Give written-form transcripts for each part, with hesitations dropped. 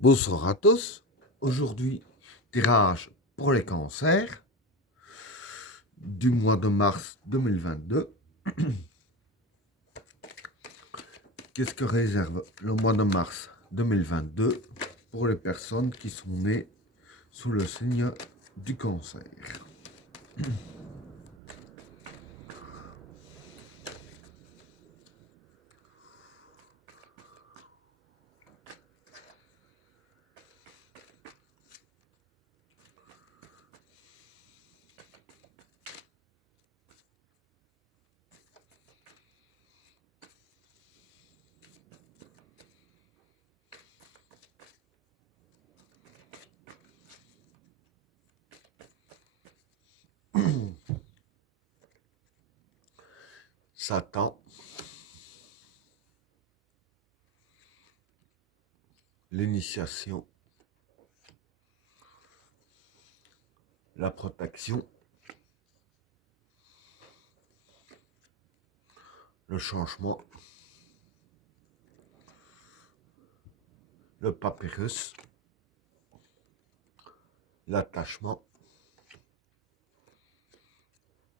Bonsoir à tous. Aujourd'hui, tirage pour les cancers du mois de mars 2022. Qu'est-ce que réserve le mois de mars 2022 pour les personnes qui sont nées sous le signe du cancer? Satan, l'initiation, la protection, le changement, le papyrus, l'attachement,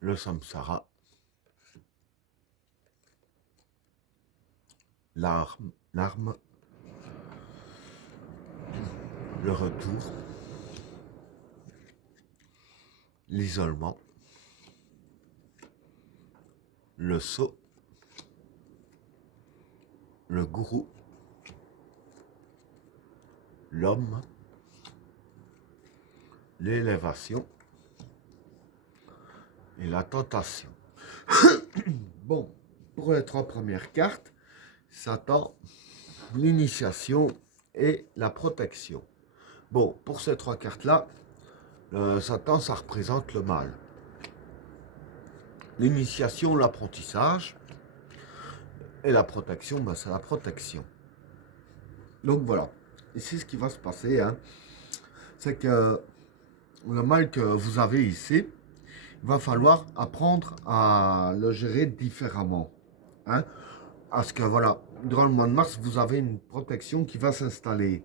le samsara, l'arme, le retour, l'isolement, le sceau, le gourou, l'homme, l'élévation et la tentation. Bon, pour les trois premières cartes, Satan, l'initiation et la protection. Bon, pour ces trois cartes-là, Satan, ça représente le mal. L'initiation, l'apprentissage, et la protection, ben, c'est la protection. Donc voilà, ici ce qui va se passer, hein, c'est que le mal que vous avez ici, il va falloir apprendre à le gérer différemment. Hein, parce que voilà, durant le mois de mars, vous avez une protection qui va s'installer.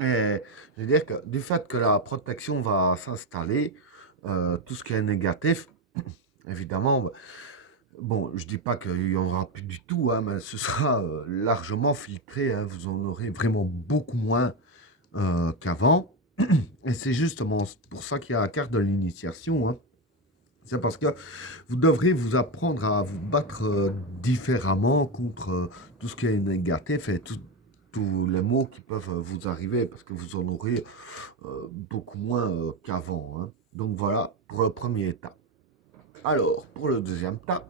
Et je veux dire que du fait que la protection va s'installer, tout ce qui est négatif, évidemment, bon, je dis pas qu'il y en aura plus du tout, hein, mais ce sera largement filtré, hein, vous en aurez vraiment beaucoup moins qu'avant. Et c'est justement pour ça qu'il y a la carte de l'initiation, hein. C'est parce que vous devrez vous apprendre à vous battre différemment contre tout ce qui est négatif et tous les maux qui peuvent vous arriver, parce que vous en aurez beaucoup moins qu'avant, hein. Donc voilà pour le premier état. Alors, pour le deuxième tas,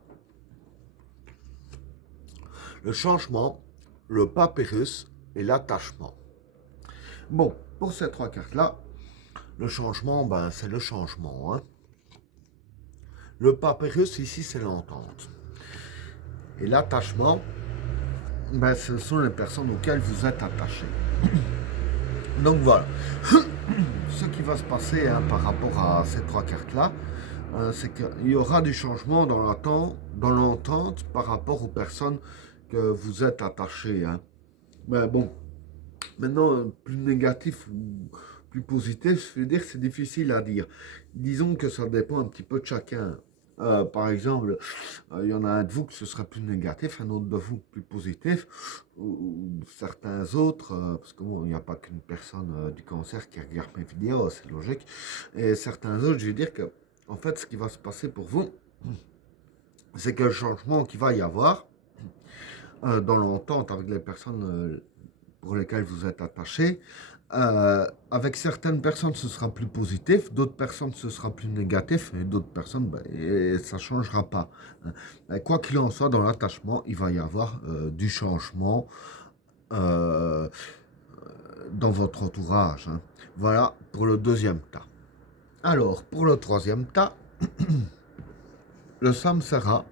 le changement, le papyrus et l'attachement. Bon, pour ces trois cartes-là, le changement, ben, c'est le changement, hein. Le papyrus, ici, c'est l'entente. Et l'attachement, ben, ce sont les personnes auxquelles vous êtes attaché. Donc voilà. Ce qui va se passer, hein, par rapport à ces trois cartes-là, c'est qu'il y aura du changement dans l'entente par rapport aux personnes que vous êtes attachés, hein. Mais bon, maintenant, plus négatif ou plus positif, je veux dire, c'est difficile à dire. Disons que ça dépend un petit peu de chacun. Par exemple, il y en a un de vous que ce sera plus négatif, un autre de vous plus positif, ou certains autres, parce que bon, il n'y a pas qu'une personne du cancer qui regarde mes vidéos, c'est logique, et certains autres, je veux dire que, en fait, ce qui va se passer pour vous, c'est que le changement qu'il va y avoir dans l'entente avec les personnes pour lesquelles vous êtes attaché. Avec certaines personnes, ce sera plus positif, d'autres personnes, ce sera plus négatif, et d'autres personnes, ben, ça ne changera pas, hein. Quoi qu'il en soit, dans l'attachement, il va y avoir du changement euh, dans votre entourage, hein. Voilà pour le deuxième tas. Alors, pour le troisième tas, le samsara,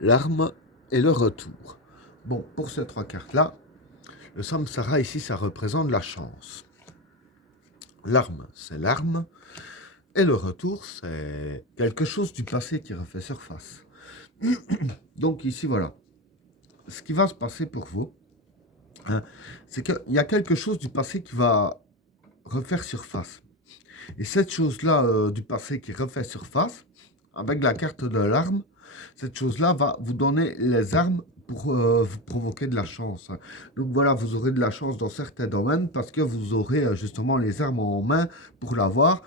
l'arme et le retour. Bon, pour ces trois cartes-là, le samsara ici, ça représente la chance. L'arme, c'est l'arme. Et le retour, c'est quelque chose du passé qui refait surface. Donc ici, voilà. Ce qui va se passer pour vous, hein, c'est qu'il y a quelque chose du passé qui va refaire surface. Et cette chose-là du passé qui refait surface, avec la carte de l'arme, cette chose-là va vous donner les armes pour vous provoquer de la chance. Donc voilà, vous aurez de la chance dans certains domaines parce que vous aurez justement les armes en main pour l'avoir.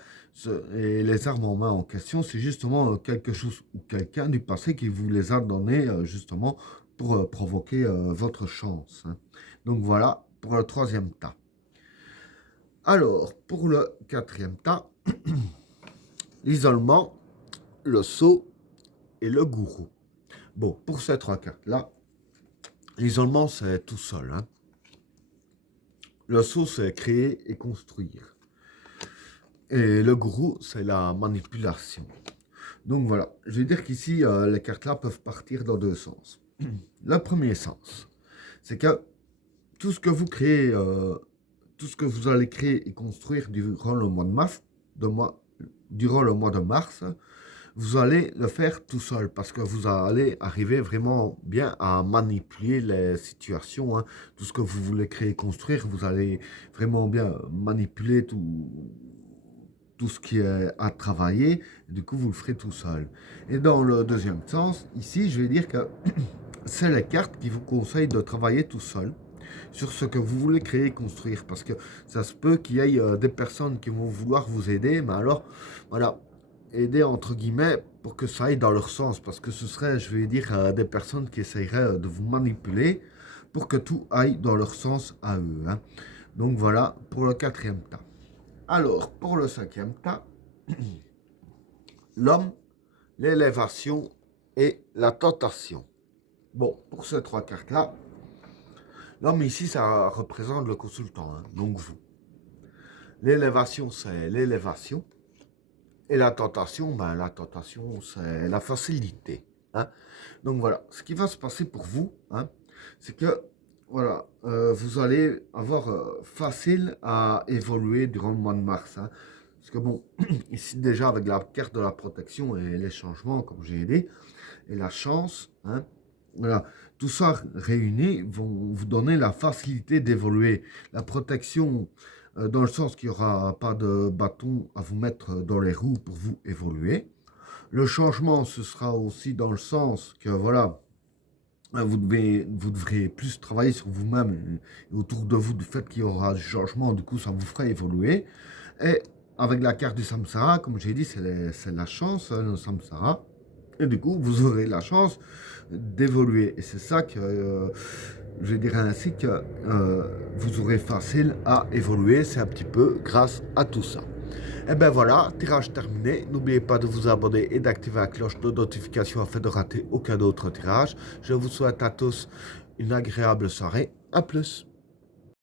Et les armes en main en question, c'est justement quelque chose ou quelqu'un du passé qui vous les a données justement pour provoquer votre chance, hein. Donc voilà pour le troisième tas. Alors, pour le quatrième tas, l'isolement, le sceau et le gourou. Bon, pour ces trois cartes-là, l'isolement, c'est tout seul, hein. Le sceau, c'est créer et construire. Et le gourou, c'est la manipulation. Donc voilà, je vais dire qu'ici, les cartes-là peuvent partir dans deux sens. Le premier sens, c'est que tout ce que vous créez, tout ce que vous allez créer et construire durant le mois de mars, durant le mois de mars, vous allez le faire tout seul parce que vous allez arriver vraiment bien à manipuler les situations, hein. Tout ce que vous voulez créer et construire, vous allez vraiment bien manipuler tout ce qui est à travailler. Du coup, vous le ferez tout seul. Et dans le deuxième sens, ici, je vais dire que c'est les cartes qui vous conseillent de travailler tout seul sur ce que vous voulez créer et construire. Parce que ça se peut qu'il y ait des personnes qui vont vouloir vous aider, mais alors, voilà, aider entre guillemets pour que ça aille dans leur sens. Parce que ce serait, je vais dire, des personnes qui essaieraient de vous manipuler pour que tout aille dans leur sens à eux, hein. Donc voilà pour le quatrième tas. Alors, pour le cinquième tas, l'homme, l'élévation et la tentation. Bon, pour ces trois cartes-là, l'homme ici, ça représente le consultant, hein, donc vous. L'élévation, c'est l'élévation. Et la tentation, c'est la facilité, hein. Donc voilà, ce qui va se passer pour vous, hein, c'est que voilà, vous allez avoir facile à évoluer durant le mois de mars, hein. Parce que bon, ici déjà avec la carte de la protection et les changements, comme j'ai dit, et la chance, hein, voilà, tout ça réuni vont vous donner la facilité d'évoluer. La protection, dans le sens qu'il n'y aura pas de bâton à vous mettre dans les roues pour vous évoluer. Le changement, ce sera aussi dans le sens que, voilà, vous devrez plus travailler sur vous-même et autour de vous du fait qu'il y aura du changement, du coup ça vous fera évoluer. Et avec la carte du Samsara, comme j'ai dit, c'est la chance, hein, le Samsara. Et du coup, vous aurez la chance d'évoluer. Et c'est ça que, je dirais ainsi, que vous aurez facile à évoluer. C'est un petit peu grâce à tout ça. Et ben voilà, tirage terminé. N'oubliez pas de vous abonner et d'activer la cloche de notification afin de rater aucun autre tirage. Je vous souhaite à tous une agréable soirée. À plus.